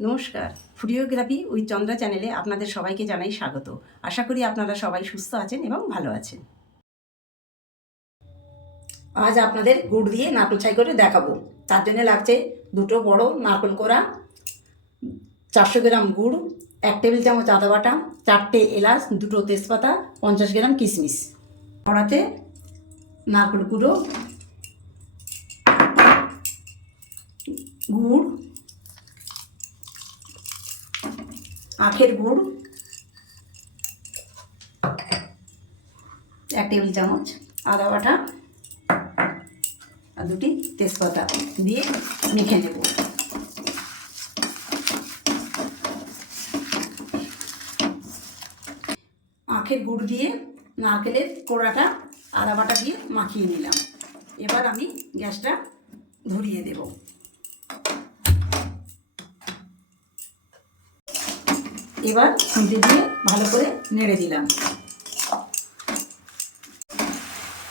নমস্কার, ফুডিওগ্রাফি উইথ চন্দ্রা চ্যানেলে আপনাদের সবাইকে জানাই স্বাগত। আশা করি আপনারা সবাই সুস্থ আছেন এবং ভালো আছেন। আজ আপনাদের গুড় দিয়ে নারকেল ছাই করে দেখাবো। তার জন্য লাগছে দুটো বড় নারকেল কোড়া, 400 গ্রাম গুড়, 1 টেবিল চামচ আদা বাটা, 4টে এলাচ, 2টো তেজপাতা, 50 গ্রাম কিশমিশ। কড়াতে নারকেল গুঁড়ো, গুড়, আখের গুড় 1 টেবিল চামচ, আদা বাটা আর 2টি তেজপাতা দিয়ে মেখে নেব। আখের গুড় দিয়ে নারকেলের কোড়াটা আদা বাটা দিয়ে মাখিয়ে নিলাম। এবার আমি গ্যাসটা ধরিয়ে দেব। এবার খুঁটে দিয়ে ভালো করে নেড়ে দিলাম।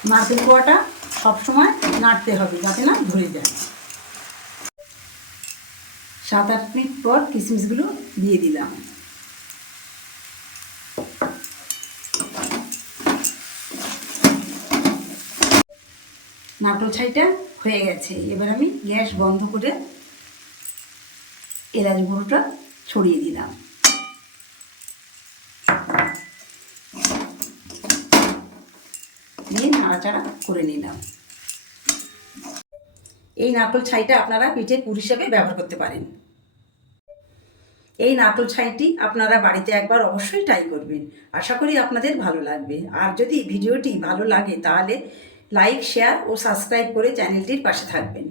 নারকেল কোড়াটা সবসময় নাড়তে হবে যাতে না ধরে যায়। 7-8 মিনিট পর কিশমিশগুলো দিয়ে দিলাম। নারকেল ছাইটা হয়ে গেছে। এবার আমি গ্যাস বন্ধ করে এলাচ গুঁড়োটা ছড়িয়ে দিলাম। দিয়ে নাড়াচাড়া করে নিলাম। এই নারকেল ছাইটা আপনারা পিঠে পুর হিসেবে ব্যবহার করতে পারেন। এই নারকেল ছাইটি আপনারা বাড়িতে একবার অবশ্যই ট্রাই করবেন। আশা করি আপনাদের ভালো লাগবে। আর যদি ভিডিওটি ভালো লাগে তাহলে লাইক, শেয়ার ও সাবস্ক্রাইব করে চ্যানেলটির পাশে থাকবেন।